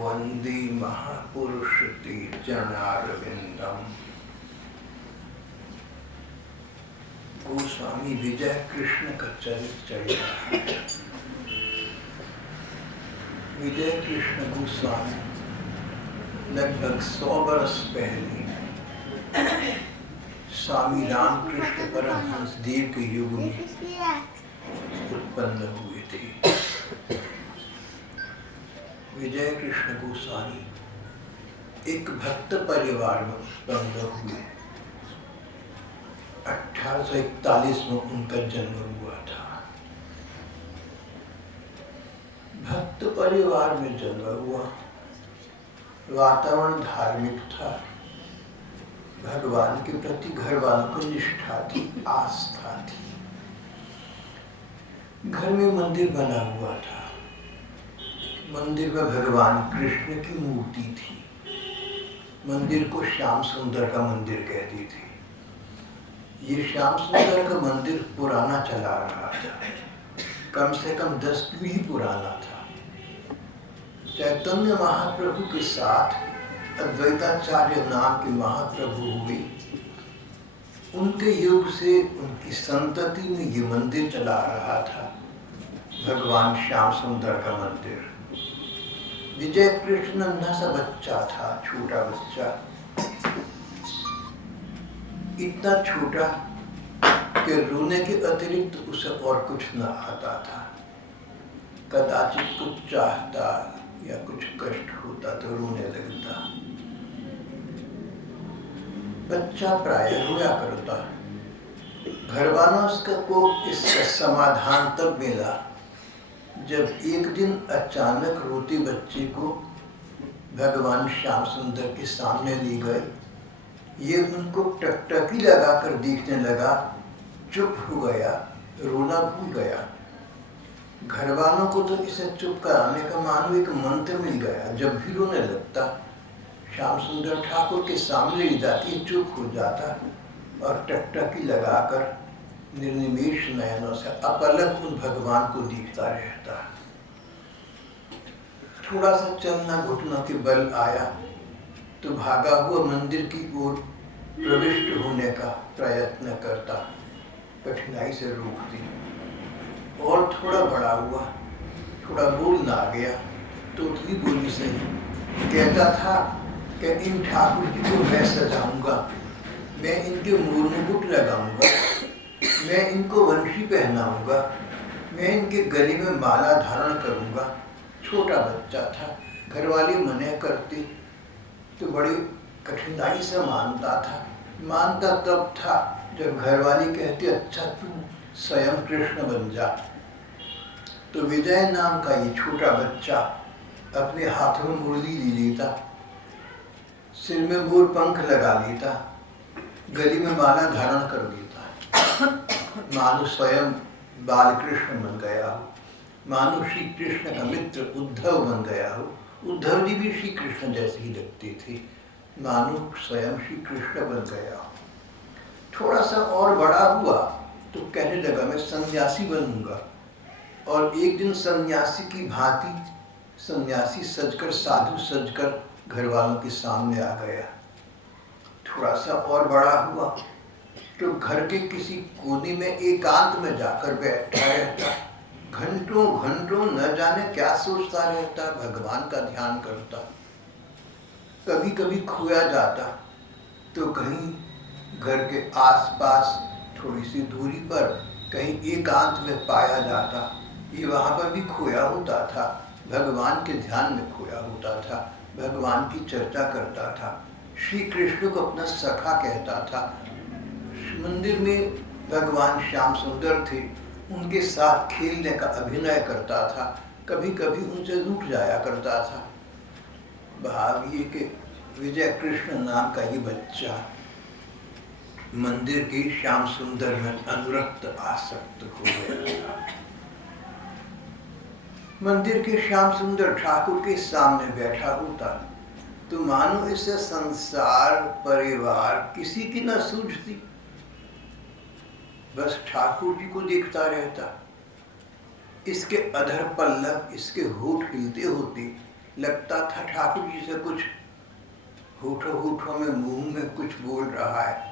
वंदे महापुरुष ते चरणारविंदम। गोस्वामी विजय कृष्ण का चरित्र चल रहा है। विजय कृष्ण गोस्वामी लगभग 100 बरस पहले स्वामी रामकृष्ण परमहंस देव के युग में उत्पन्न हुए थे। विजय कृष्ण गोस्वामी एक भक्त परिवार में उत्पन्न हुए। 1841 में उनका जन्म हुआ था। भक्त परिवार में जन्म हुआ, वातावरण धार्मिक था, भगवान के प्रति घर वालों को निष्ठा थी, आस्था थी। घर में मंदिर बना हुआ था। मंदिर में भगवान कृष्ण की मूर्ति थी। मंदिर को श्याम सुंदर का मंदिर कहती थी। ये श्याम सुंदर का मंदिर पुराना चला रहा था, कम से कम 10 पीढ़ी पुराना था। चैतन्य महाप्रभु के साथ अद्वैताचार्य नाम के महाप्रभु हुए। उनके युग से उनकी संतति में ये मंदिर चला रहा था, भगवान श्याम सुंदर का मंदिर। विजय कृष्ण नन्हा सा बच्चा था, छोटा बच्चा, इतना छोटा कि रोने के अतिरिक्त उसे और कुछ न आता था। कदाचित कुछ चाहता या कुछ कष्ट होता तो रोने लगता। बच्चा प्रायः रोया करता। घर वालों को इसका समाधान तब मिला जब एक दिन अचानक रोते बच्चे को भगवान श्याम सुंदर के सामने ले गए। ये उनको टकटकी लगाकर देखने लगा, चुप हो गया, रोना भूल गया। घर वालों को तो इसे चुप कराने का मानो एक मंत्र मिल गया। जब भी रोने लगता, श्याम सुंदर ठाकुर के सामने ले जाती, चुप हो जाता और टकटकी लगाकर निर्निमेष नयनों से अपलक उन भगवान को देखता रहता। थोड़ा सा चलना घुटना के बल आया तो भागा हुआ मंदिर की ओर प्रविष्ट होने का प्रयत्न करता, कठिनाई से रोकती। और थोड़ा बड़ा हुआ, थोड़ा बोलना आ गया तो उतनी बोली से कहता था कि इन ठाकुर जी को मैं सजाऊंगा, मैं इनके मोर मुकुट लगाऊंगा, मैं इनको वंशी पहनाऊंगा, मैं इनके गले में माला धारण करूंगा। छोटा बच्चा था, घरवाले मना करती तो बड़ी कठिनाई से मानता था। मानता तब था जब घरवाली कहती अच्छा तू स्वयं कृष्ण बन जा। तो विजय नाम का ये छोटा बच्चा अपने हाथों में मुरली ले लेता, सिर में मोर पंख लगा लेता, गले में माला धारण कर लेता। मानो स्वयं बाल कृष्ण बन गया हो, मानो श्री कृष्ण का मित्र उद्धव बन गया हो। उद्धव जी भी श्री कृष्ण जैसे ही लगते थे, मानो स्वयं श्री कृष्ण बन गया हो। थोड़ा सा और बड़ा हुआ तो कहने लगा मैं सन्यासी बनूंगा। और एक दिन सन्यासी की भांति सन्यासी सजकर, साधु सजकर घर वालों के सामने आ गया। थोड़ा सा और बड़ा हुआ तो घर के किसी कोने में एकांत में जाकर बैठा रहता। घंटों घंटों न जाने क्या सोचता रहता, भगवान का ध्यान करता। कभी कभी खोया जाता तो कहीं घर के आसपास थोड़ी सी दूरी पर कहीं एकांत में पाया जाता। ये वहाँ पर भी खोया होता था, भगवान के ध्यान में खोया होता था, भगवान की चर्चा करता था, श्री कृष्ण को अपना सखा कहता था। मंदिर में भगवान श्याम सुंदर थे, उनके साथ खेलने का अभिनय करता था, कभी कभी उनसे रूठ जाया करता था। भाव ये कि विजय कृष्ण नाम का ये बच्चा मंदिर के श्याम सुंदर में अनुरक्त आसक्त हो गया था। मंदिर के श्याम सुंदर ठाकुर के सामने बैठा होता तो मानो इसे संसार परिवार किसी की न सूझती, बस ठाकुर जी को देखता रहता। इसके अधर पल्लव, इसके होठ हिलते होते लगता था ठाकुर जी से कुछ होठों होठों में, मुंह में कुछ बोल रहा है,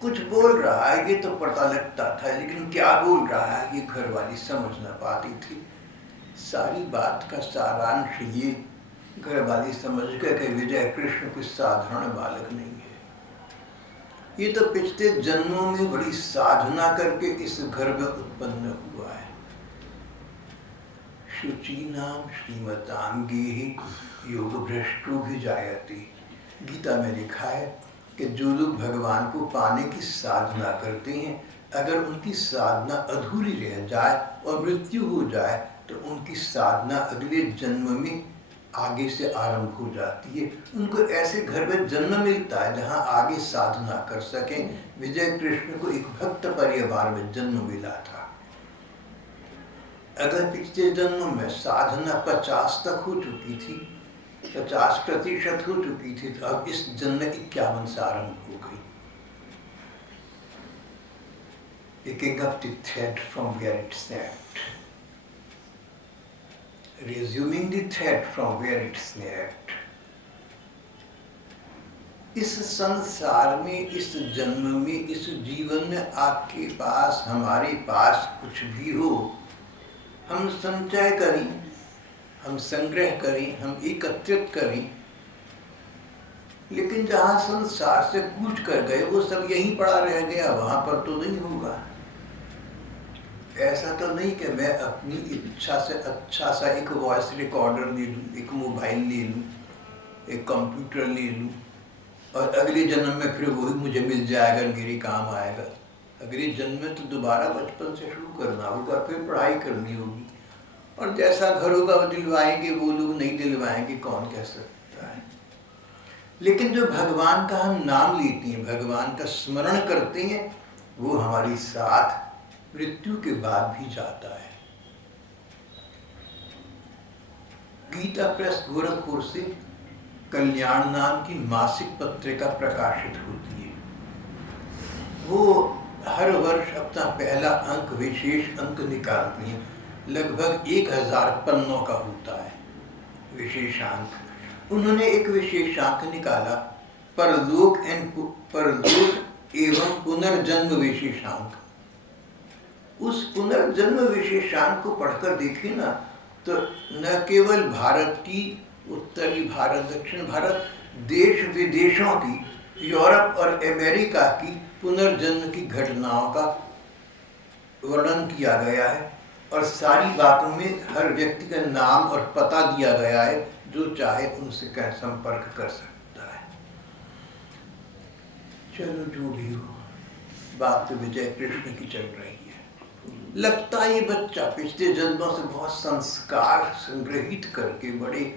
कुछ बोल रहा है, ये तो पता लगता था, लेकिन क्या बोल रहा है ये घर वाली समझ न पाती थी। सारी बात का सारांश ये घर वाली समझ गए कि विजय कृष्ण कोई साधारण बालक नहीं है, ये तो पिछले जन्मों में बड़ी साधना करके इस घर में उत्पन्न हुआ है। शुचीनाम श्रीमताम गेहि योग भ्रष्टो भी जायते। गीता में लिखा है कि जो लोग भगवान को पाने की साधना करते हैं, अगर उनकी साधना अधूरी रह जाए और मृत्यु हो जाए तो उनकी साधना अगले जन्म में आगे से आरंभ हो जाती है। उनको ऐसे घर में जन्म मिलता है जहाँ आगे साधना कर सकें। विजय कृष्ण को एक भक्त परिवार में जन्म मिला था। अगर पिछले जन्म में साधना 50 तक हो चुकी थी, 50% हो चुकी थी, तो अब इस जन्म में 51 से आरंभ हो गई। Picking up the thread from where it snapped, resuming the thread from where it snapped. इस संसार में, इस जन्म में, इस जीवन में आपके पास, हमारे पास कुछ भी हो, हम संचय करें, हम संग्रह करें, हम एकत्रित करें, लेकिन जहाँ संसार से कूच कर गए वो सब यहीं पड़ा रह गया, वहाँ पर तो नहीं होगा। ऐसा तो नहीं कि मैं अपनी इच्छा से अच्छा सा एक वॉइस रिकॉर्डर ले लूँ, एक मोबाइल ले लूँ, एक कंप्यूटर ले लूँ और अगले जन्म में फिर वही मुझे मिल जाएगा, मेरे काम आएगा। अगले जन्म में तो दोबारा बचपन से शुरू करना होगा, फिर पढ़ाई करनी होगी, और जैसा घर होगा वो दिलवाएंगे वो लोग, नहीं दिलवाएंगे कौन कह सकता है। लेकिन जो भगवान का हम नाम लेते हैं, भगवान का स्मरण करते हैं, वो हमारे साथ मृत्यु के बाद भी जाता है। गीता प्रेस गोरखपुर से कल्याण नाम की मासिक पत्रिका प्रकाशित होती है। वो हर वर्ष अपना पहला अंक, विशेष अंक निकालती है। लगभग 1000 पन्नों का होता है विशेषांक। उन्होंने एक विशेषांक निकाला, परलोक एवं पुनर्जन्म विशेषांक। उस पुनर्जन्म विशेषांक को पढ़कर देखिए ना, तो न केवल भारत की, उत्तरी भारत, दक्षिण भारत, देश विदेशों की, यूरोप और अमेरिका की पुनर्जन्म की घटनाओं का वर्णन किया गया है, और सारी बातों में हर व्यक्ति का नाम और पता दिया गया है, जो चाहे उनसे संपर्क कर सकता है। चलो जो भी हो, बात तो विजय कृष्ण की चल रही है। लगता है ये बच्चा पिछले जन्मों से बहुत संस्कार संग्रहित करके, बड़े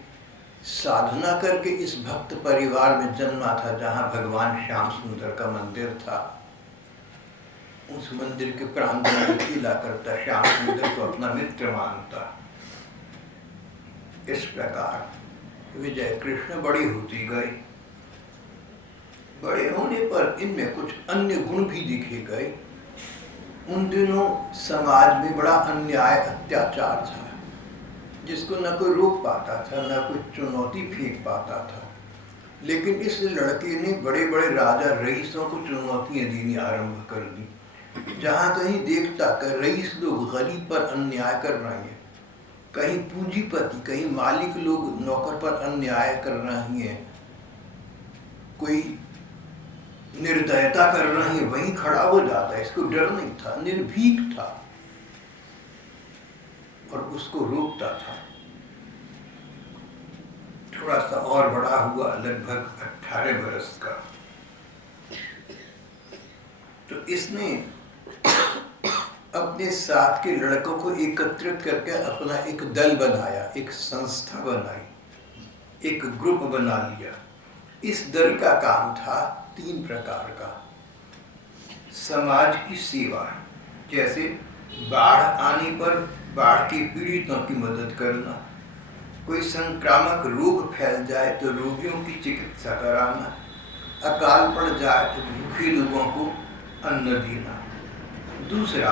साधना करके इस भक्त परिवार में जन्मा था, जहाँ भगवान श्याम सुंदर का मंदिर था। उस मंदिर के प्रांगण में खेला करता, श्याम सुंदर को अपना मित्र मानता। इस प्रकार विजय कृष्ण बड़े होते गए। बड़े होने पर इनमें कुछ अन्य गुण भी दिखे गए। उन दिनों समाज में बड़ा अन्याय, अत्याचार था, जिसको न कोई रोक पाता था, न कोई चुनौती फेंक पाता था। लेकिन इस लड़के ने बड़े बड़े राजा रईसों को चुनौतियां देनी आरंभ कर दी। जहाँ कहीं देखता कि रईस लोग गरीब पर अन्याय कर रहे हैं, कहीं पूंजीपति, कहीं मालिक लोग नौकर पर अन्याय कर रहे हैं, कोई निर्दयता कर रहे हैं, वहीं खड़ा हो जाता। इसको डर नहीं था, निर्भीक था और उसको रोकता था। थोड़ा सा और बड़ा हुआ, लगभग 18 बरस का, तो इसने अपने साथ के लड़कों को एकत्रित करके अपना एक दल बनाया, एक संस्था बनाई, एक ग्रुप बना लिया। इस दल का काम था 3 प्रकार का। समाज की सेवा, जैसे बाढ़ आने पर बाढ़ के पीड़ितों की मदद करना, कोई संक्रामक रोग फैल जाए तो रोगियों की चिकित्सा कराना, अकाल पड़ जाए तो भूखे लोगों को अन्न देना। दूसरा,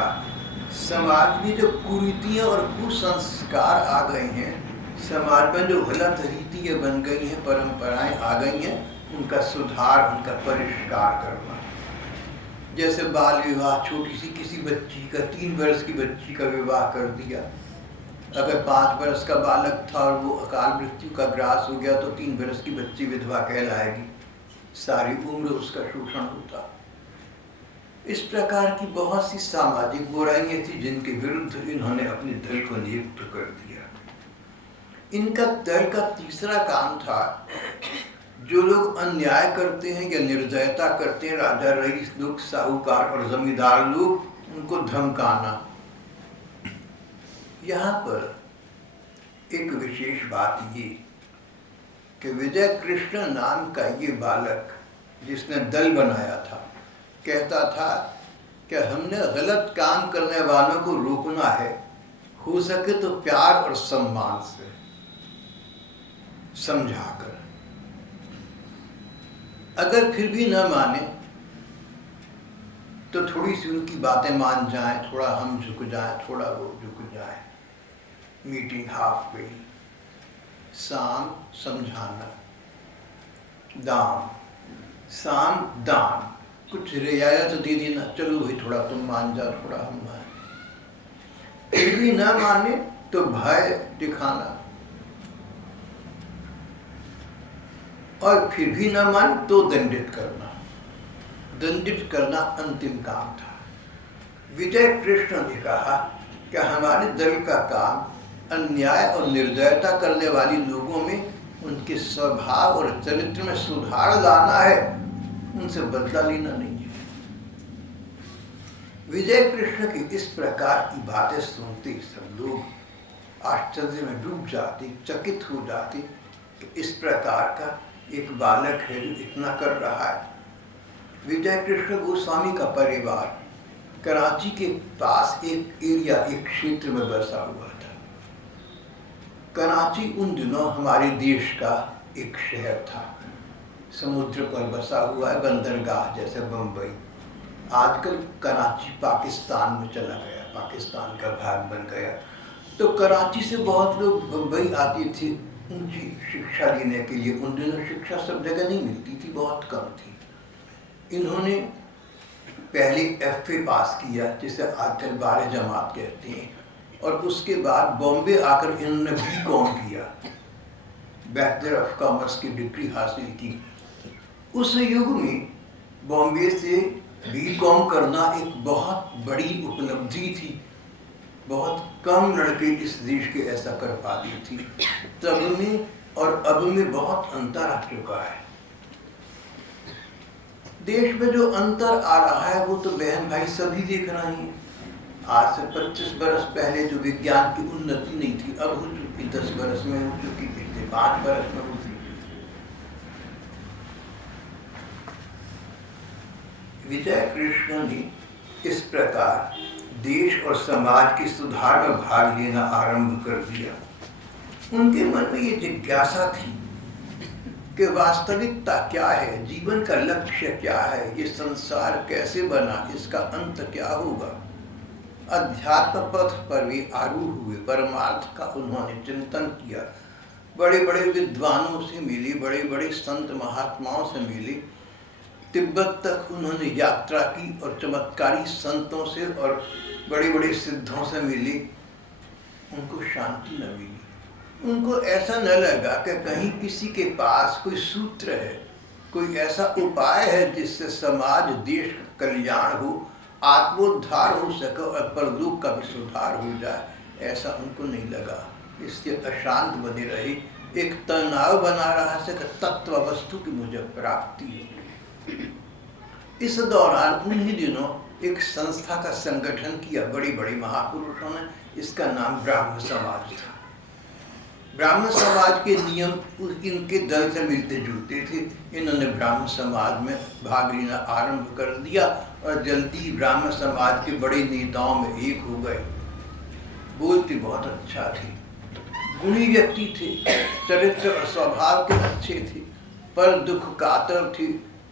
समाज में जो कुरीतियाँ और कुसंस्कार आ गए हैं, समाज में जो गलत रीति पद्धतियाँ बन गई हैं, परंपराएं आ गई हैं, उनका सुधार, उनका परिष्कार करना। जैसे बाल विवाह, छोटी सी किसी बच्ची का, 3 वर्ष की बच्ची का विवाह कर दिया। अगर 5 वर्ष का बालक था और वो अकाल मृत्यु का ग्रास हो गया तो 3 वर्ष की बच्ची विधवा कहलाएगी, सारी उम्र उसका शोषण होता। इस प्रकार की बहुत सी सामाजिक बुराइयां थी जिनके विरुद्ध इन्होंने अपने दल को नियुक्त कर दिया। इनका दल का तीसरा काम था, जो लोग अन्याय करते हैं या निर्दयता करते हैं, राजा रईस लोग, साहूकार और जमींदार लोग, उनको धमकाना। यहाँ पर एक विशेष बात ये कि विजय कृष्ण नाम का ये बालक जिसने दल बनाया था, कहता था कि हमने गलत काम करने वालों को रोकना है, हो सके तो प्यार और सम्मान से समझाकर। अगर फिर भी न माने तो थोड़ी सी उनकी बातें मान जाएं, थोड़ा हम झुक जाएं, थोड़ा वो झुक जाएं। मीटिंग हाफ वे, साम समझाना, दाम, साम दान, कुछ रियायत दे देना, चलो भाई थोड़ा तुम मान जाओ, थोड़ा हम मान। फिर भी न माने तो भय दिखाना, और फिर भी न माने तो दंडित करना। दंडित करना अंतिम काम था। विजय कृष्ण ने कहा कि हमारे दल का काम अन्याय और निर्दयता करने वाली लोगों में उनके स्वभाव और चरित्र में सुधार लाना है, उनसे बदला लेना नहीं है। विजय कृष्ण की इस प्रकार की बातें सुनते सब लोग आश्चर्य में डूब जाते, चकित हो जाते कि इस प्रकार का एक बालक है जो इतना कर रहा है। विजय कृष्ण गोस्वामी का परिवार कराची के पास एक एरिया, एक क्षेत्र में बसा हुआ था। कराची उन दिनों हमारे देश का एक शहर था, समुद्र पर बसा हुआ है, बंदरगाह जैसे बम्बई। आजकल कराची पाकिस्तान में चला गया, पाकिस्तान का भाग बन गया। तो कराची से बहुत लोग बम्बई आते थे ऊंची शिक्षा लेने के लिए। उन दिनों शिक्षा सब जगह नहीं मिलती थी, बहुत कम थी। इन्होंने पहले FA पास किया, जिसे आजकल 12 जमात कहते हैं, और उसके बाद बॉम्बे आकर इन्होंने BCom किया, बैचलर ऑफ कॉमर्स की डिग्री हासिल की। उस युग में बॉम्बे से BCom करना एक बहुत बड़ी उपलब्धि थी, बहुत कम लड़के इस देश के ऐसा कर पाती थी। तब में और अब में बहुत अंतर आ चुका है। देश में जो अंतर आ रहा है वो तो बहन भाई सभी देख रहे हैं। आज से 25 बरस पहले जो विज्ञान की उन्नति नहीं थी, अब हो चुकी, 10 बरस में हो चुकी, पिछले 5 बरस में हो चुकी। विजय कृष्ण ने इस प्रकार देश और समाज के सुधार में भाग लेना आरंभ कर दिया। उनके मन में ये जिज्ञासा थी कि वास्तविकता क्या है, जीवन का लक्ष्य क्या है, ये संसार कैसे बना, इसका अंत क्या होगा। अध्यात्म पथ पर वे आरूढ़ हुए, परमार्थ का उन्होंने चिंतन किया। बड़े बड़े विद्वानों से मिले, बड़े बड़े संत महात्माओं से मिले, तिब्बत तक उन्होंने यात्रा की और चमत्कारी संतों से और बड़े बड़े सिद्धों से मिले। उनको शांति न मिली। उनको ऐसा न लगा कि कहीं किसी के पास कोई सूत्र है, कोई ऐसा उपाय है जिससे समाज देश का कल्याण हो, आत्मोद्धार हो सके और परलोक का भी सुधार हो जाए। ऐसा उनको नहीं लगा। इससे अशांत बने रहे, एक तनाव बना रहा से कि तत्व वस्तु की मुझे प्राप्ति हो। इस दौरान उन्हीं दिनों एक संस्था का संगठन किया बड़े बड़े महापुरुषों ने। इसका नाम ब्राह्म समाज था। ब्राह्मण समाज के नियम इनके दल से मिलते जुलते थे। इन्होंने ब्राह्मण समाज में भाग लेना आरंभ कर दिया और जल्दी ब्राह्मण समाज के बड़े नेताओं में एक हो गए। बोलते बहुत अच्छा थे, गुणी व्यक्ति थे, चरित्र और स्वभाव के अच्छे थे, पर दुख कातर थे,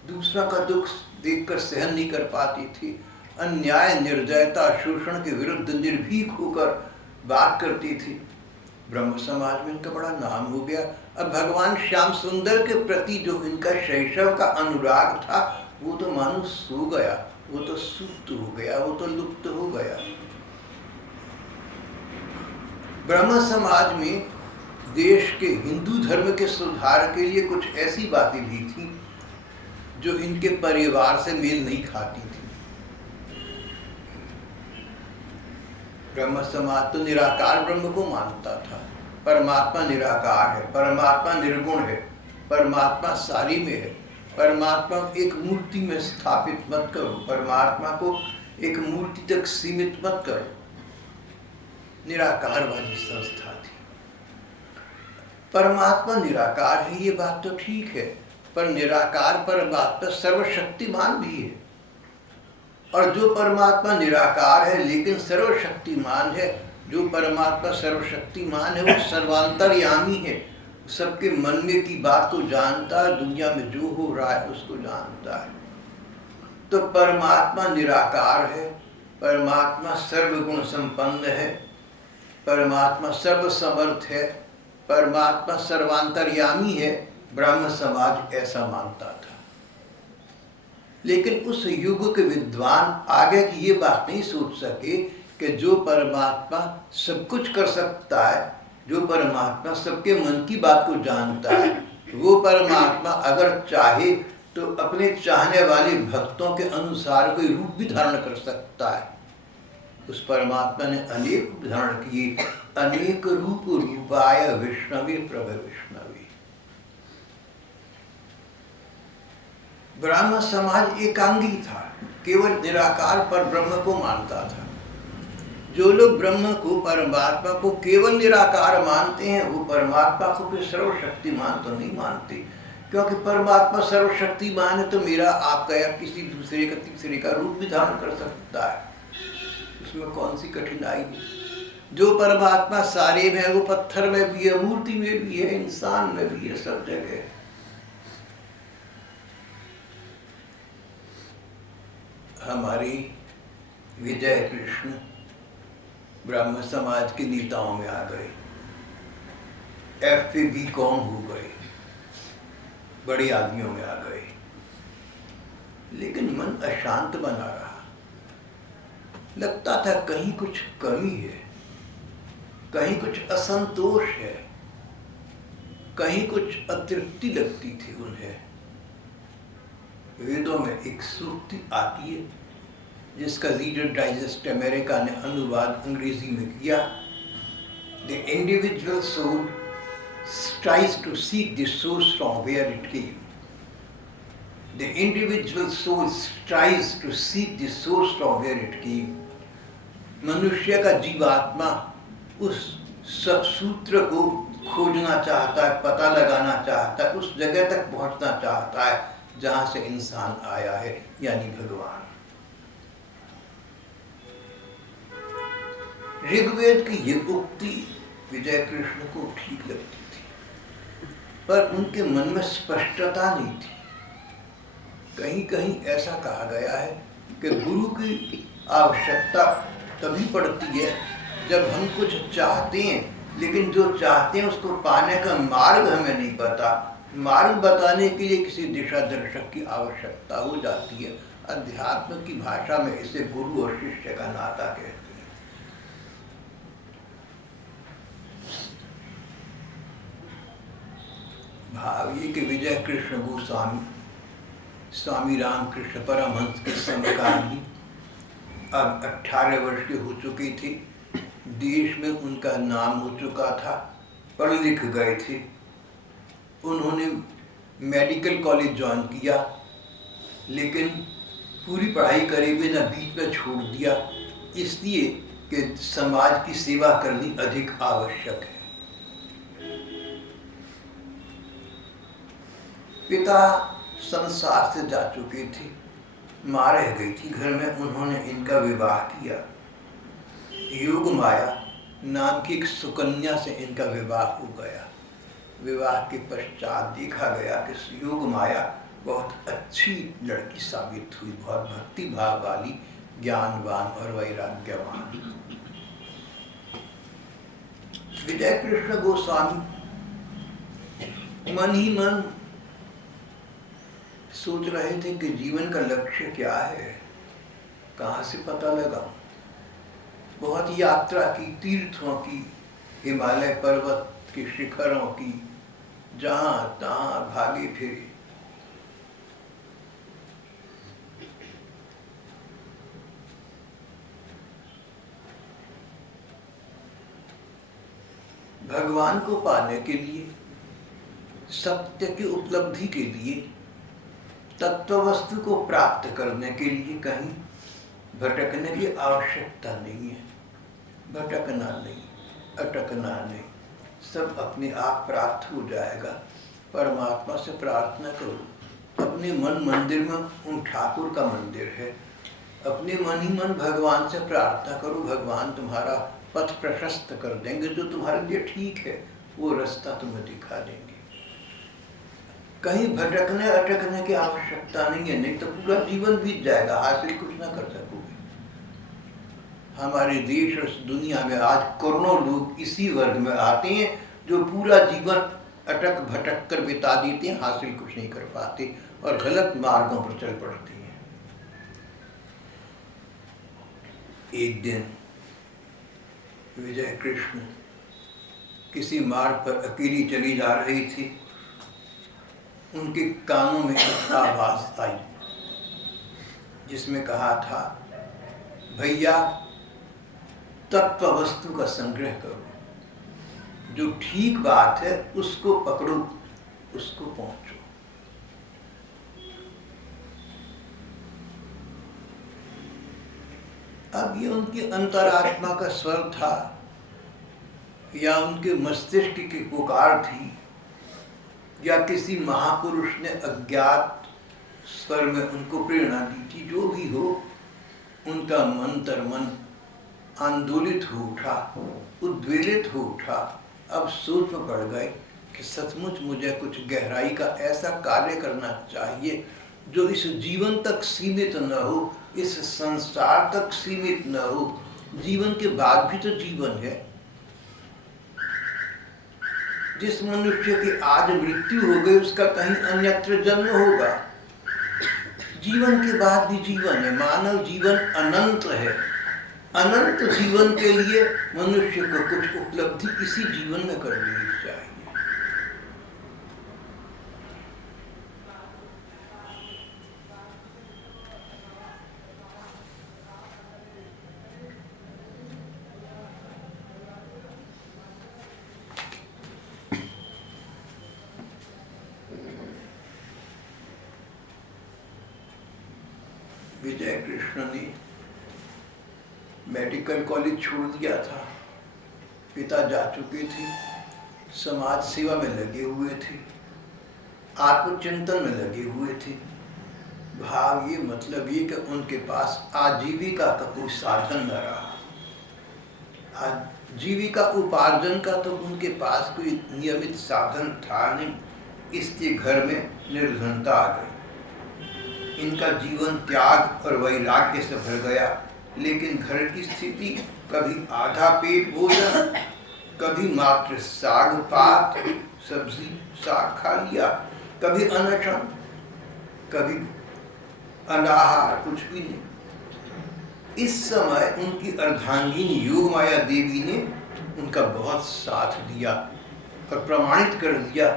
दूसरा का दुख देखकर सहन नहीं कर पाती थी। अन्याय, निर्दयता, शोषण के विरुद्ध निर्भीक होकर बात करती थी। ब्रह्म समाज में इनका बड़ा नाम हो गया। अब भगवान श्याम सुंदर के प्रति जो इनका शैशव का अनुराग था वो तो मानो सो गया, वो तो सुप्त हो गया, वो तो लुप्त हो गया। ब्रह्म समाज में देश के हिंदू धर्म के सुधार के लिए कुछ ऐसी बातें भी थी जो इनके परिवार से मेल नहीं खाती थी। ब्रह्म समाज तो निराकार ब्रह्म को मानता था, परमात्मा निराकार है, परमात्मा निर्गुण है, परमात्मा सारी में है, परमात्मा एक मूर्ति में स्थापित मत करो, परमात्मा को एक मूर्ति तक सीमित मत करो। निराकार वाली संस्था थी। परमात्मा निराकार है ये बात तो ठीक है, पर निराकार परमात्मा सर्वशक्तिमान भी है। और जो परमात्मा निराकार है लेकिन सर्वशक्तिमान है, जो परमात्मा सर्वशक्तिमान है वो सर्वांतर्यामी है, सबके मन में की बात को जानता है, दुनिया में जो हो रहा है उसको जानता है। तो परमात्मा निराकार है, परमात्मा सर्वगुण संपन्न है, परमात्मा सर्वसमर्थ है, परमात्मा सर्वांतर्यामी है। ब्रह्म समाज ऐसा मानता था। लेकिन उस युग के विद्वान आगे की ये बात नहीं सोच सके कि जो परमात्मा सब कुछ कर सकता है, जो परमात्मा सबके मन की बात को जानता है, वो परमात्मा अगर चाहे तो अपने चाहने वाले भक्तों के अनुसार कोई रूप भी धारण कर सकता है। उस परमात्मा ने अनेक रूप धारण किए, अनेक रूप रूपाय विष्णवे प्रभ विष्णवे। ब्रह्म समाज एकांगी था, केवल निराकार पर ब्रह्म को मानता था। जो लोग ब्रह्म को, परमात्मा को केवल निराकार मानते हैं वो परमात्मा को भी सर्वशक्तिमान तो नहीं मानते, क्योंकि परमात्मा सर्वशक्तिमान है तो मेरा आपका या किसी दूसरे का तीसरे का रूप भी धारण कर सकता है, उसमें कौन सी कठिनाई है। जो परमात्मा सारे में है वो पत्थर में भी है, मूर्ति में भी है, इंसान में भी है, सब जगह है। हमारी विजय कृष्ण ब्रह्म समाज के नेताओं में आ गए, FA BCom हो गए, बड़े आदमियों में आ गए, लेकिन मन अशांत बना रहा। लगता था कहीं कुछ कमी है, कहीं कुछ असंतोष है, कहीं कुछ अतृप्ति लगती थी उन्हें। वेदों में एक सूक्ति आती है जिसका रीडर डाइजेस्ट अमेरिका ने अनुवाद अंग्रेजी में किया। The individual soul tries to seek the source from where it came. The individual soul tries to seek the source from where it came. मनुष्य का जीवात्मा उस सूत्र को खोजना चाहता है, पता लगाना चाहता है, उस जगह तक पहुंचना चाहता है जहां से इंसान आया है, यानी भगवान। ऋग्वेद की ये उक्ति विजय कृष्ण को ठीक लगती थी, पर उनके मन में स्पष्टता नहीं थी। कहीं कहीं ऐसा कहा गया है कि गुरु की आवश्यकता तभी पड़ती है जब हम कुछ चाहते हैं, लेकिन जो चाहते हैं उसको पाने का मार्ग हमें नहीं पता। मार्ग बताने के लिए किसी दिशा दर्शक की आवश्यकता हो जाती है। अध्यात्म की भाषा में इसे गुरु और शिष्य का नाता कहते हैं। भाव ये कि विजय कृष्ण गोस्वामी स्वामी रामकृष्ण परमहंस के समकालीन अब 18 वर्ष के हो चुके थे, देश में उनका नाम हो चुका था, पढ़ लिख गए थे। उन्होंने मेडिकल कॉलेज ज्वाइन किया, लेकिन पूरी पढ़ाई करे बिना बीच में छोड़ दिया, इसलिए कि समाज की सेवा करनी अधिक आवश्यक है। पिता संसार से जा चुके थे, माँ रह गई थी घर में, उन्होंने इनका विवाह किया। योग माया नाम की एक सुकन्या से इनका विवाह हो गया। विवाह के पश्चात देखा गया कि योग माया बहुत अच्छी लड़की साबित हुई, बहुत भक्ति भाव वाली, ज्ञानवान और वैराग्यवान। विजय कृष्ण गोस्वामी मन ही मन सोच रहे थे कि जीवन का लक्ष्य क्या है, कहाँ से पता लगा। बहुत यात्रा की, तीर्थों की, हिमालय पर्वत के शिखरों की, जहाँ तहाँ भागे फिरे। भगवान को पाने के लिए, सत्य की उपलब्धि के लिए, तत्व वस्तु को प्राप्त करने के लिए कहीं भटकने की आवश्यकता नहीं है। भटकना नहीं, अटकना नहीं, सब अपने आप प्राप्त हो जाएगा। परमात्मा से प्रार्थना करो। अपने मन मंदिर में उन ठाकुर का मंदिर है, अपने मन ही मन भगवान से प्रार्थना करो। भगवान तुम्हारा पथ प्रशस्त कर देंगे, जो तुम्हारे लिए ठीक है वो रास्ता तुम्हें दिखा देंगे। कहीं भटकने अटकने की आवश्यकता नहीं है, नहीं तो पूरा जीवन बीत जाएगा, हासिल कुछ ना कर सकोगे। हमारे देश और दुनिया में आज करोड़ों लोग इसी वर्ग में आते हैं जो पूरा जीवन अटक भटक कर बिता देते हैं, हासिल कुछ नहीं कर पाते और गलत मार्गों पर चल पड़ते हैं। एक दिन विजय कृष्ण किसी मार्ग पर अकेली चली जा रही थी। उनके कानों में एक आवाज आई जिसमें कहा था, भैया तत्व वस्तु का संग्रह करो, जो ठीक बात है उसको पकड़ो, उसको पहुंचो। अब ये उनकी अंतरात्मा का स्वर था या उनके मस्तिष्क की पुकार थी या किसी महापुरुष ने अज्ञात स्वर में उनको प्रेरणा दी थी। जो भी हो, उनका मन तरमन आंदोलित हो उठा, उद्वेलित हो उठा। अब सोच में पड़ गए कि सचमुच मुझे कुछ गहराई का ऐसा कार्य करना चाहिए जो इस जीवन तक सीमित न हो, इस संसार तक सीमित न हो। जीवन के बाद भी तो जीवन है। जिस मनुष्य की आज मृत्यु हो गई उसका कहीं अन्यत्र जन्म होगा। जीवन के बाद भी जीवन है। मानव जीवन अनंत है। अनंत जीवन के लिए मनुष्य को कुछ उपलब्धि इसी जीवन में कर लेनी चाहिए। विजय कृष्ण ने मेडिकल कॉलेज छोड़ दिया था। पिता जा चुके थे, समाज सेवा में लगे हुए थे, आत्मचिंतन में लगे हुए थे। भाव ये मतलब ये कि उनके पास आजीविका का कोई साधन न रहा। आजीविका उपार्जन का तो उनके पास कोई नियमित साधन था नहीं, इसके घर में निर्धनता आ गई। इनका जीवन त्याग और वैराग्य से भर गया। लेकिन घर की स्थिति, कभी आधा पेट भोजन, कभी मात्र साग पात सब्जी साग खा लिया, कभी अनशन, कभी अनाहार, कुछ भी नहीं। इस समय उनकी अर्धांगिनी योगमाया देवी ने उनका बहुत साथ दिया और प्रमाणित कर दिया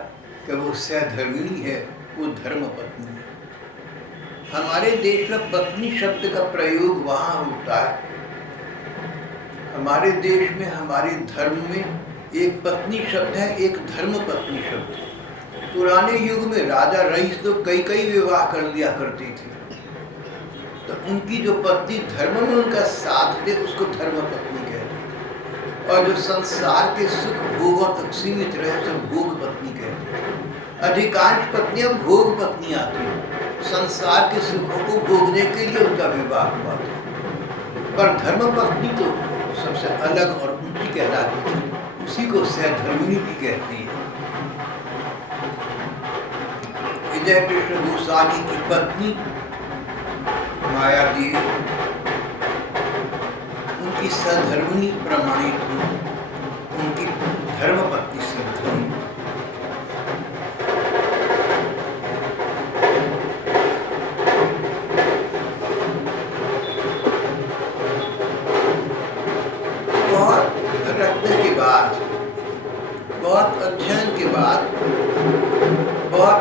कि वो सहधर्मिणी है, वो धर्मपत्नी है। हमारे देश में पत्नी शब्द का प्रयोग वहाँ होता है। हमारे देश में, हमारे धर्म में एक पत्नी शब्द है, एक धर्म पत्नी शब्द है। पुराने युग में राजा रईस लोग कई विवाह कर लिया करते थे, तो उनकी जो पत्नी धर्म में उनका साथ दे उसको धर्म पत्नी कहते थे। और जो संसार के सुख भोगों तक सीमित रहे उसे भोग पत्नी कहते थे। अधिकांश पत्नियां भोग पत्नियां थी, संसार के सुखों को भोगने के लिए उनका विवाह हुआ था। पर धर्म पत्नी तो सबसे अलग और ऊंची कहलाती थी, उसी को सहधर्मिणी भी कहती है। विजय कृष्ण गोस्वामी की पत्नी माया देवी उनकी सहधर्मिणी प्रमाणित हुई, उनकी धर्म पत्नी सिद्ध हुई।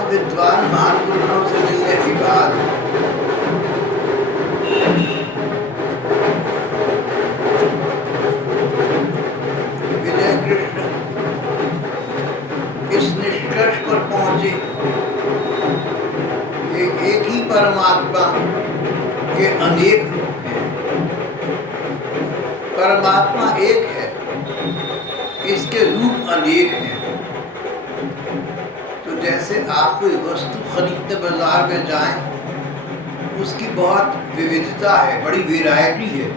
विद्वान महापुरुषों से मिलने के बाद विजय कृष्ण इस निष्कर्ष पर पहुंचे कि एक ही परमात्मा के अनेक रूप हैं। परमात्मा एक है, इसके रूप अनेक हैं। तो जैसे आप कोई वस्तु खरीदने बाजार में जाएं, उसकी बहुत विविधता है, बड़ी वैरायटी है,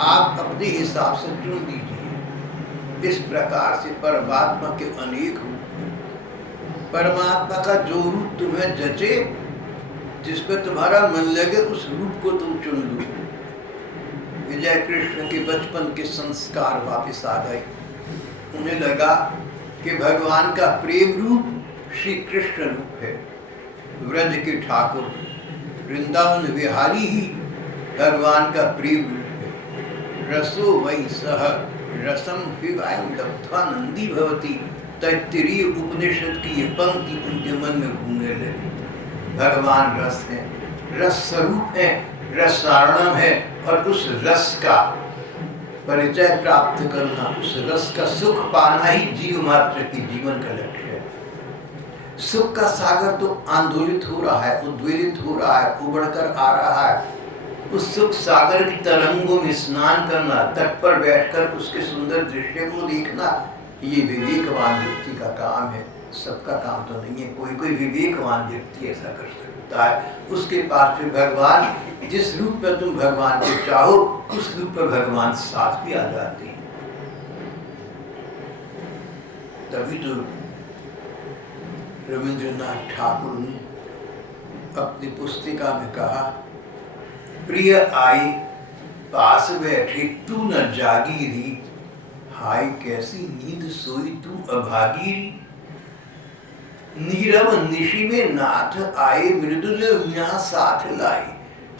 आप अपने हिसाब से चुन लीजिए। इस प्रकार से परमात्मा के अनेक रूप हैं। परमात्मा का जो रूप तुम्हें जचे, जिसमें तुम्हारा मन लगे, उस रूप को तुम चुन लो। विजय कृष्ण के बचपन के संस्कार वापस आ गए। उन्हें लगा कि भगवान का प्रेम रूप श्री कृष्ण रूप है। व्रज के ठाकुर वृंदावन विहारी ही भगवान का प्रेम रूप है। रसो वै सह रसम विवायम लब्ध्वा नंदी भवती। तैत्तिरीय उपनिषद की ये पंक्ति उनके मन में घूमने लगी। भगवान रस है, रस स्वरूप है, रसारणम है, और उस रस का परिचय प्राप्त करना, उस रस का सुख पाना ही जीव मात्र की जीवन का लक्ष्य है। सुख का सागर तो आंदोलित हो रहा है, उद्वेलित हो रहा है, उबड़कर आ रहा है। उस सुख सागर की तरंगों में स्नान करना, तट पर बैठकर उसके सुंदर दृश्य को देखना, ये विवेकवान व्यक्ति का काम है। सबका काम तो नहीं है, कोई कोई विवेकवान व्यक्ति ऐसा कर सकता है। उसके पास फिर भगवान, जिस रूप में तुम भगवान को चाहो, उस रूप में भगवान साथ भी आ जाते हैं। तभी तो रविंद्रनाथ ठाकुर ने अपनी पुस्तिका में कहा, प्रिय आई पास बैठे तू न जागी री, हाय कैसी नींद सोई तू अभागी री। नीरव निशि में नाथ आए, मृदुल वीणा साथ लाई।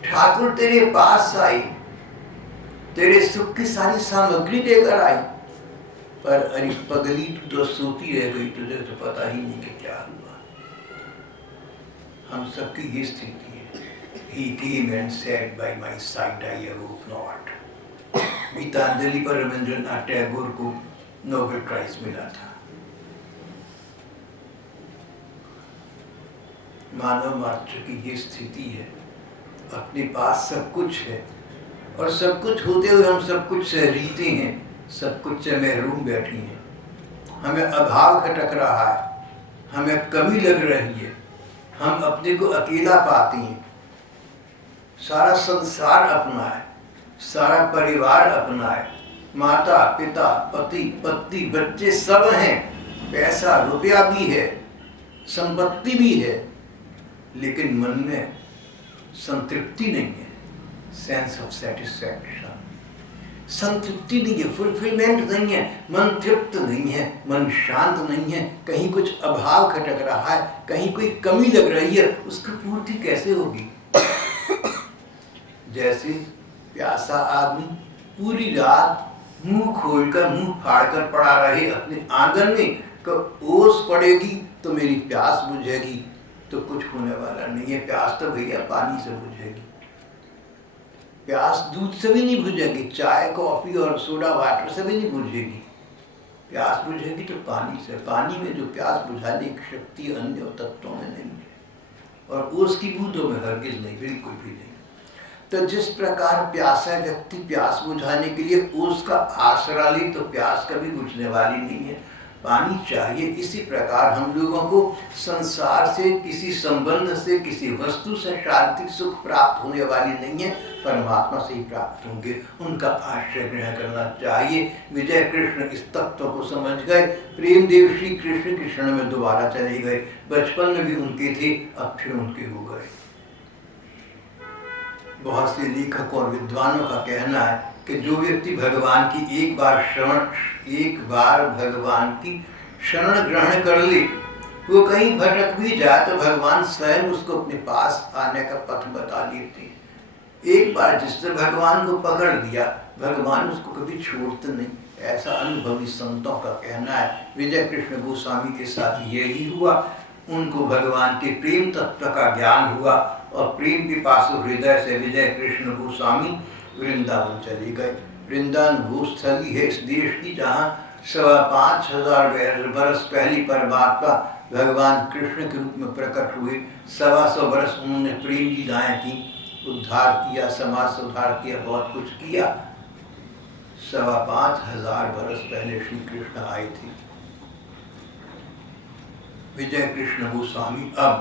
ठाकुर तेरे पास आई, तेरे सुख की सारी सामग्री देकर आई, पर अरे पगली तू तो सोती रह गई, तुझे तो पता ही नहीं कि क्या हुआ। हम सबकी ये स्थिति है। He came and said by my side I awoke not। Geetanjali पर रविंद्रनाथ टैगोर को नोबेल प्राइज मिला था। मानव मात्र की ये स्थिति है। अपने पास सब कुछ है, और सब कुछ होते हुए हम सब कुछ से रीते हैं, सब कुछ से महरूम बैठी हैं। हमें अभाव खटक रहा है, हमें कमी लग रही है, हम अपने को अकेला पाते हैं। सारा संसार अपना है, सारा परिवार अपना है, माता पिता पति पत्नी बच्चे सब हैं, पैसा रुपया भी है, संपत्ति भी है, लेकिन मन में संतृप्ति नहीं है, सेंस ऑफ सेटिस्फैक्शन, संतृप्ति नहीं है, फुलफिलमेंट नहीं है, मन तृप्त नहीं है, मन शांत नहीं है, कहीं कुछ अभाव खटक रहा है, कहीं कोई कमी लग रही है, उसकी पूर्ति कैसे होगी। जैसे प्यासा आदमी पूरी रात मुंह खोलकर मुंह फाड़कर पड़ा रहे अपने आंगन में, कब ओस पड़ेगी तो मेरी प्यास बुझेगी, तो कुछ होने वाला नहीं है। प्यास तो भैया पानी से बुझेगी, प्यास दूध से भी नहीं बुझेगी, चाय कॉफी और सोडा वाटर से भी नहीं बुझेगी। प्यास बुझेगी तो पानी से। पानी में जो प्यास बुझाने की शक्ति अन्य तत्वों में नहीं है, और ओस की बूंदों में हरगिज नहीं, बिल्कुल भी नहीं। तो जिस प्रकार प्यासा व्यक्ति प्यास बुझाने के लिए ओस का आसरा ले, तो प्यास कभी बुझने वाली नहीं है, पानी चाहिए। इसी प्रकार हम लोगों को संसार से, किसी संबंध से, किसी वस्तु से शारीरिक सुख प्राप्त होने वाली नहीं है, परमात्मा से ही प्राप्त होंगे। उनका आश्रय ग्रहण करना चाहिए। विजय कृष्ण इस तत्व को समझ गए। प्रेम देव श्री कृष्ण के क्षण में दोबारा चले गए। बचपन में भी उनके थे, अब फिर उनके हो गए। बहुत से लेखक और विद्वानों का कहना है कि जो व्यक्ति भगवान की एक बार भगवान की शरण ग्रहण कर ले, वो कहीं भटक भी जाए तो भगवान स्वयं उसको अपने पास आने का पथ बता देते हैं। एक बार जिसने भगवान को पकड़ लिया, भगवान उसको कभी छोड़ते नहीं, ऐसा अनुभवी संतों का कहना है। विजय कृष्ण गोस्वामी के साथ यही हुआ। उनको भगवान के प्रेम तत्व का ज्ञान हुआ और प्रेम के पास हृदय से विजय कृष्ण गोस्वामी वृंदावन चले गए। वृंदावन वो स्थली है इस देश की जहाँ 5,500 बरस पहले परमात्मा भगवान कृष्ण के रूप में प्रकट हुए। 125 बरस उन्होंने प्रेम लीलाएं की, उद्धार किया, समाज सुधार किया, बहुत कुछ किया। 5,500 बरस पहले श्री कृष्ण आए थे। विजय कृष्ण गोस्वामी अब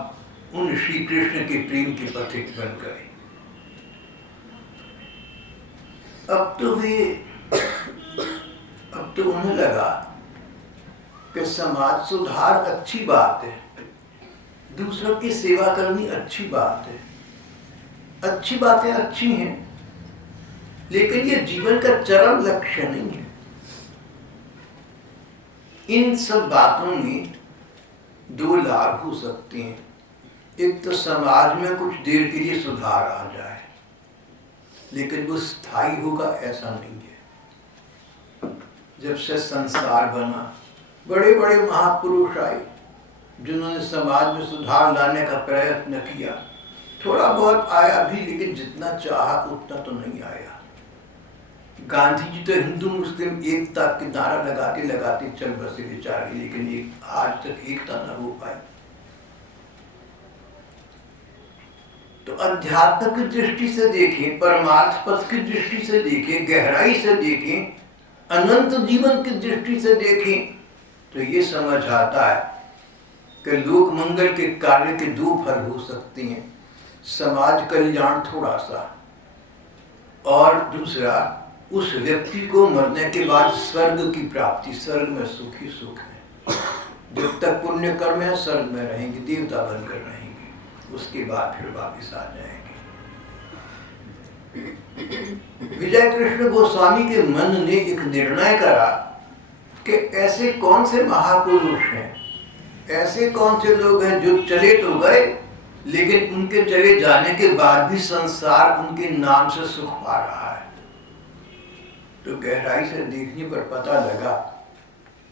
उन श्री कृष्ण के प्रेम के पथिक बन गए। अब तो उन्हें लगा कि समाज सुधार अच्छी बात है, दूसरों की सेवा करनी अच्छी बात है, अच्छी बातें अच्छी हैं, लेकिन ये जीवन का चरम लक्ष्य नहीं है। इन सब बातों में 2 लाभ हो सकते हैं। एक तो समाज में कुछ देर के लिए सुधार आ जाए, लेकिन वो स्थायी होगा ऐसा नहीं है। जब से संसार बना, बड़े बड़े महापुरुष आए जिन्होंने समाज में सुधार लाने का प्रयत्न किया। थोड़ा बहुत आया भी, लेकिन जितना चाहा उतना तो नहीं आया। गांधी जी तो हिंदू मुस्लिम एकता के नारा लगाते लगाते चल बसे बेचारे, लेकिन आज तक एकता न हो पाई। तो अध्यात्म की दृष्टि से देखें, परमार्थ पथ की दृष्टि से देखें, गहराई से देखें, अनंत जीवन की दृष्टि से देखें, तो ये समझ आता है कि लोक मंगल के कार्य के 2 फल हो सकते हैं। समाज कल्याण थोड़ा सा, और दूसरा उस व्यक्ति को मरने के बाद स्वर्ग की प्राप्ति। स्वर्ग में सुख ही सुख है। जब तक पुण्य कर्म है स्वर्ग में रहेंगे, देवता बनकर रहेंगे, उसके बाद फिर वापिस आ जाएंगे। विजय कृष्ण गोस्वामी के मन ने एक निर्णय करा कि ऐसे कौन से महापुरुष हैं, ऐसे कौन से लोग हैं जो चले तो गए, लेकिन उनके चले जाने के बाद भी संसार उनके नाम से सुख पा रहा है। तो गहराई से देखने पर पता लगा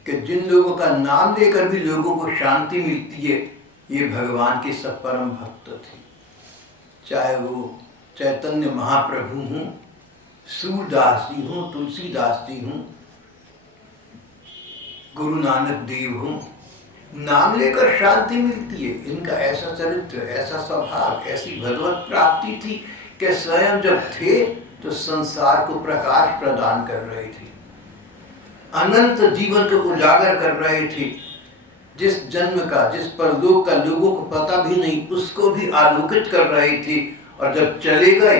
कि जिन लोगों का नाम लेकर भी लोगों को शांति मिलती है, ये भगवान के सब परम भक्त थे। चाहे वो चैतन्य महाप्रभु हों, सूरदास जी हों, तुलसीदास जी हों, गुरु नानक देव हों, नाम लेकर शांति मिलती है। इनका ऐसा चरित्र, ऐसा स्वभाव, ऐसी भगवत प्राप्ति थी कि स्वयं जब थे तो संसार को प्रकाश प्रदान कर रहे थे, अनंत जीवन को उजागर कर रहे थे। जिस जन्म का, जिस परलोक का लोगों को पता भी नहीं, उसको भी आलोकित कर रहे थे। और जब चले गए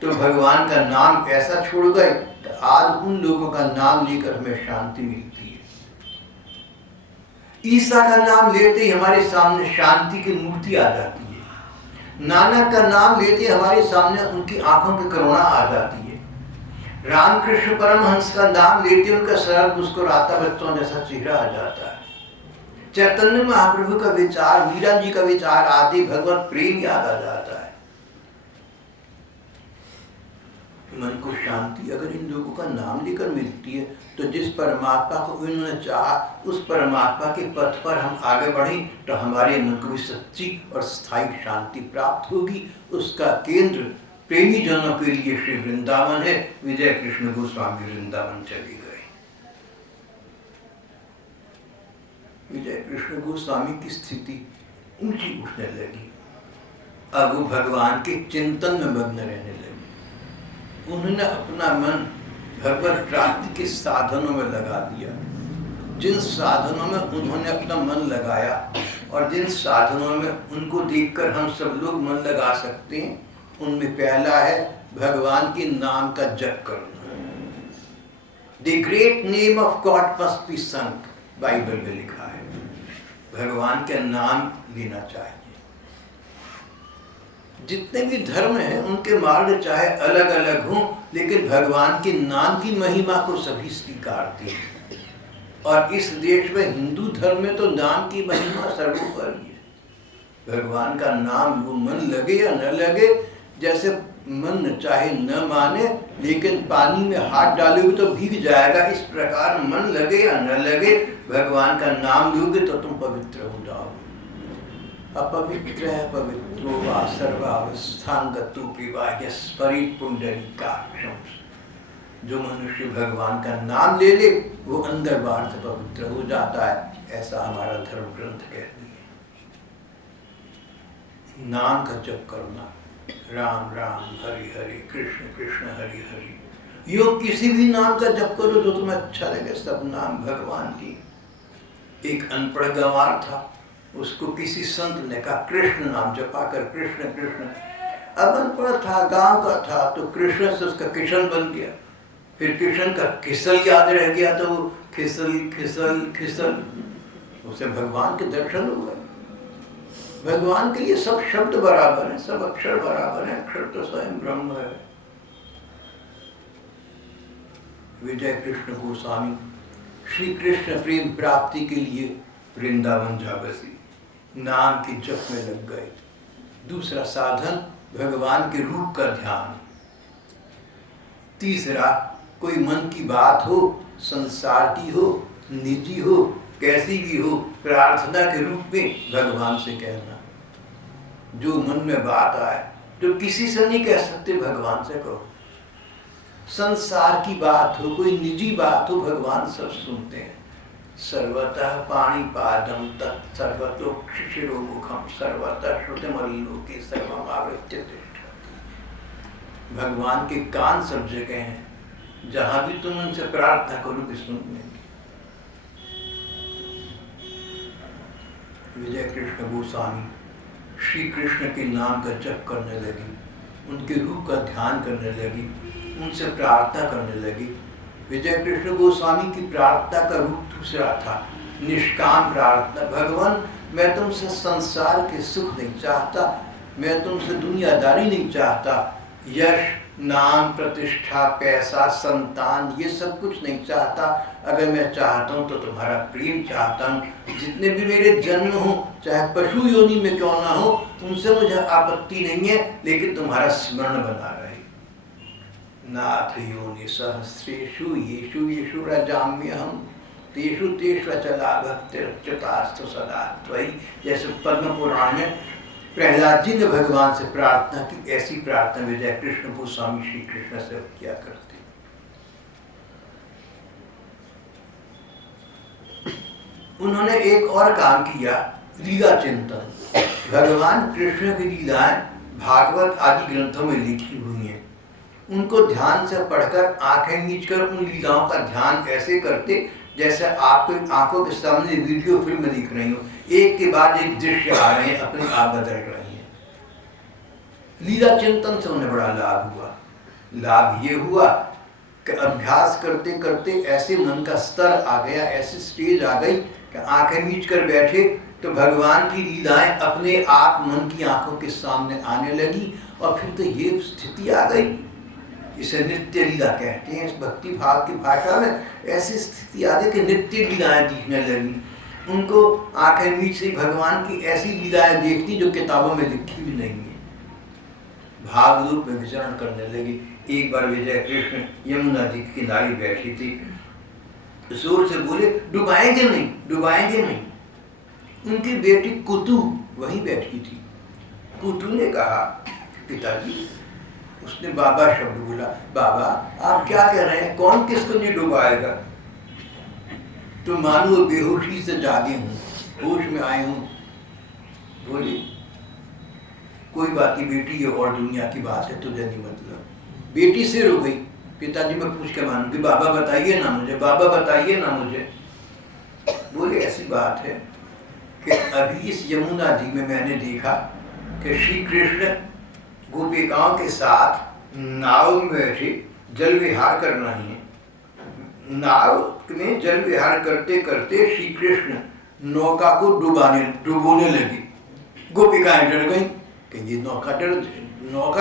तो भगवान का नाम ऐसा छोड़ गए तो आज उन लोगों का नाम लेकर हमें शांति मिलती है। ईसा का नाम लेते ही हमारे सामने शांति की मूर्ति आ जाती है। नानक का नाम लेते हमारे सामने उनकी आंखों की करुणा आ जाती है। रामकृष्ण परमहंस का नाम लेते उनका सरल मुस्कुराता बच्चों जैसा चेहरा आ जाता है। चैतन्य महाप्रभु का विचार, मीरा जी का विचार आदि भगवत प्रेम याद आ जाता है। मन को शांति अगर इन लोगों का नाम लेकर मिलती है तो जिस परमात्मा को इन्होंने चाहा उस परमात्मा के पथ पर हम आगे बढ़ें तो हमारे मन को भी सच्ची और स्थायी शांति प्राप्त होगी। उसका केंद्र प्रेमी जनों के लिए श्री वृंदावन है। विजय कृष्ण गोस्वामी वृंदावन चले गए। विजय कृष्ण गोस्वामी की स्थिति ऊंची उठने लगी। अब वो भगवान के चिंतन में मग्न रहने लगे। उन्होंने अपना मन भगवत प्राप्ति के साधनों में लगा दिया। जिन साधनों में उन्होंने अपना मन लगाया और जिन साधनों में उनको देखकर हम सब लोग मन लगा सकते हैं, उनमें पहला है भगवान के नाम का जप करना। The great name of God must be संग, बाइबल में लिखा है। भगवान का नाम लेना चाहिए। जितने भी धर्म हैं उनके मार्ग चाहे अलग अलग हों, लेकिन भगवान के नाम की महिमा को सभी स्वीकारते हैं। और इस देश में हिंदू धर्म में तो नाम की महिमा सर्वोपरि है। भगवान का नाम वो मन लगे या न लगे, जैसे मन चाहे न माने लेकिन पानी में हाथ डालोगे तो भीग जाएगा, इस प्रकार मन लगे या न लगे भगवान का नाम लोगे तो तुम पवित्र हो जाओगे। अपवित्र पवित्रो वा सर्वावस्थांगतोपि वा यस्परित पुंडरीकाक्षं। जो मनुष्य भगवान का नाम ले ले वो अंदर बाहर से पवित्र हो जाता है, ऐसा हमारा धर्म ग्रंथ कहती है। नाम का जप करना, राम राम हरि हरि कृष्ण कृष्ण हरि हरि। यो किसी भी नाम का जप करो जो तुम्हें अच्छा लगे, सब नाम भगवान की। एक अनपढ़ गंवार था, उसको किसी संत ने कहा कृष्ण नाम जपा कर, कृष्ण कृष्ण। अब अनपढ़ था, गांव का था, तो कृष्ण से उसका किशन बन गया। फिर किशन का खिसल याद रह गया, तो वो खिसल खिसल खिसल, उसे भगवान के दर्शन हो गए। भगवान के लिए सब शब्द बराबर हैं, सब अक्षर बराबर हैं, अक्षर तो स्वयं ब्रह्म है। विजय कृष्ण गोस्वामी श्री कृष्ण प्रेम प्राप्ति के लिए वृंदावन जा बसी, नाम के जप में लग गए। दूसरा साधन भगवान के रूप का ध्यान। तीसरा कोई मन की बात हो, संसार की हो, निजी हो, कैसी भी हो, प्रार्थना के रूप में भगवान से कहना। जो मन में बात आए, जो किसी से नहीं कह सकते, भगवान से कहो। संसार की बात हो, कोई निजी बात हो, भगवान सब सुनते हैं। सर्वतः पाणिपादं तत् सर्वतोक्षिशिरोमुखं सर्वतः श्रुतिमल्लोके सर्वमावृत्य तिष्ठति। भगवान के कान सब जगह हैं, जहां भी तुम उनसे प्रार्थना करो कि सुन लेंगे। विजय कृष्ण गोस्वामी श्री कृष्ण के नाम का जप करने लगी, उनके रूप का ध्यान करने लगी, उनसे प्रार्थना करने लगी। विजय कृष्ण गोस्वामी की प्रार्थना का रूप दूसरा था, निष्काम प्रार्थना। भगवान, मैं तुमसे संसार के सुख नहीं चाहता, मैं तुमसे दुनियादारी नहीं चाहता, यश नाम प्रतिष्ठा पैसा संतान ये सब कुछ नहीं चाहता। अगर मैं चाहता हूँ तो तुम्हारा प्रेम चाहता हूँ। जितने भी मेरे जन्म हो, चाहे पशु योनि में क्यों ना हो, उनसे मुझे आपत्ति नहीं है, लेकिन तुम्हारा स्मरण बना रहे। नाथ योनि सहस्रेषु येषु येषु रजाम्यहम् तेषु तेषु अचला भक्तिरच्युतास्तु सदा त्वयि। जैसे पद्म पुराण में प्रहलाद जी ने भगवान से प्रार्थना की, ऐसी प्रार्थना विजय कृष्ण गोस्वामी श्री कृष्ण से किया करते। उन्होंने एक और काम किया, लीला चिंतन। भगवान कृष्ण की लीलाएं भागवत आदि ग्रंथों में लिखी हुई हैं, उनको ध्यान से पढ़कर आंखें मीचकर उन लीलाओं का ध्यान ऐसे करते जैसे आपको आंखों के सामने वीडियो फिल्म दिख रही हो, एक के बाद एक दृश्य आ रहे हैं, अपने आप बदल रहे हैं। लीला चिंतन से उन्हें बड़ा लाभ हुआ। लाभ ये हुआ कि अभ्यास करते करते ऐसे मन का स्तर आ गया, ऐसी स्टेज आ गई कि आंखें मीच कर बैठे तो भगवान की लीलाएं अपने आप मन की आंखों के सामने आने लगी। और फिर तो ये स्थिति आ गई, इसे नित्य लीला कहते हैं। इस भक्ति भाव की भाषा में ऐसी स्थिति आ गई कि नित्य लीलाएं दिखने लगी। उनको आंखें मीच से भगवान की ऐसी लीलाएं देखती जो किताबों में लिखी भी नहीं है। भाव रूप में विचरण करने लगी। एक बार विजय कृष्ण यमुना जी के किनारे बैठी थी, जोर से बोले डुबाएंगे नहीं, डुबाएंगे नहीं। उनकी बेटी कुतु वहीं बैठी थी। कुतु ने कहा पिताजी, उसने बाबा शब्द बोला, बाबा आप क्या कह रहे हैं, कौन किसको नहीं डुबाएगा? तो मानो बेहोशी से जागे हूँ, होश में आए हूँ। बोली कोई बात नहीं बेटी, ये और दुनिया की बात है, तुझे नहीं मतलब। बेटी से रो गई, पिताजी मैं पूछ के मानूंगी, बाबा बताइए ना मुझे, बाबा बताइए ना मुझे। बोले ऐसी बात है कि अभी इस यमुना जी में मैंने देखा कि श्री कृष्ण गोपिकाओं के साथ नाव में बैठे जल विहार कर रहे हैं। नाव में जल विहार करते करते श्री कृष्ण नौका को डुबोने लगे। गोपिकाएं डर गई कि ये नौका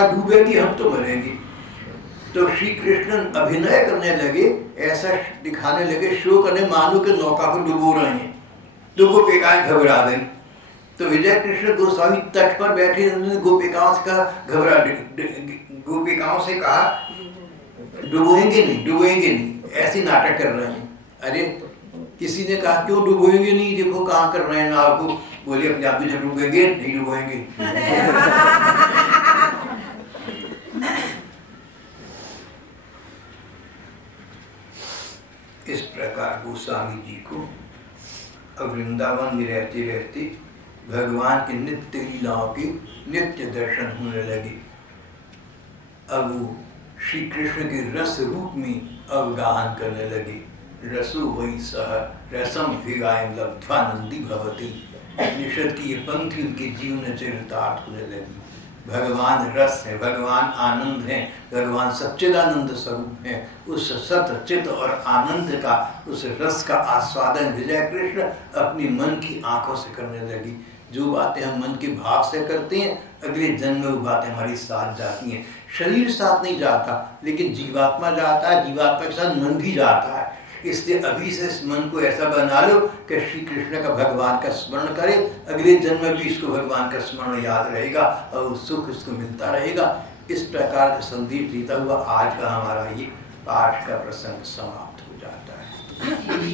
डूबेगी, हम तो मरेंगे। तो श्री कृष्ण अभिनय करने लगे, ऐसा दिखाने लगे, शो करने मानो कि नौका को डुबो रहे हैं। तो गोपिकाएं घबरा गई। तो विजय कृष्ण गोस्वामी तट पर बैठे, उन्होंने गोपिकाओं से कहा डुबोएंगे नहीं, डुबोएंगे नहीं, ऐसी नाटक कर रहे हैं। अरे किसी ने कहा क्यों डुबोएंगे नहीं, देखो कहाँ कर रहे हैं नाव को। बोले अपने आप ही जब डूबेंगे, नहीं डूबेंगे। इस प्रकार गोस्वामी जी को अब वृंदावन में रहते रहते भगवान के नित्य लीलाओं के नित्य दर्शन होने लगे। अब वो श्री कृष्ण के रस रूप में अवगाहन करने लगे। रसो वही सह रसम भिगायम लब्ध्वानंदी भवती। निषद की ये पंक्ति उनके जीवन चरितार्थ होने लगी। भगवान रस है, भगवान आनंद है, भगवान सच्चिदानंद स्वरूप है। उस सत चित और आनंद का, उस रस का आस्वादन विजय कृष्ण अपनी मन की आंखों से करने लगी। जो बातें हम मन के भाव से करते हैं, अगले जन्म में वो बातें हमारी साथ जाती हैं। शरीर साथ नहीं जाता, लेकिन जीवात्मा जाता है, जीवात्मा के साथ मन भी जाता है। इसलिए अभी से इस मन को ऐसा बना लो कि श्री कृष्ण का, भगवान का स्मरण करे, अगले जन्म में भी इसको भगवान का स्मरण याद रहेगा और सुख इसको मिलता रहेगा। इस प्रकार का संदेश देता हुआ आज का हमारा ये पाठ का प्रसंग समाप्त हो जाता है।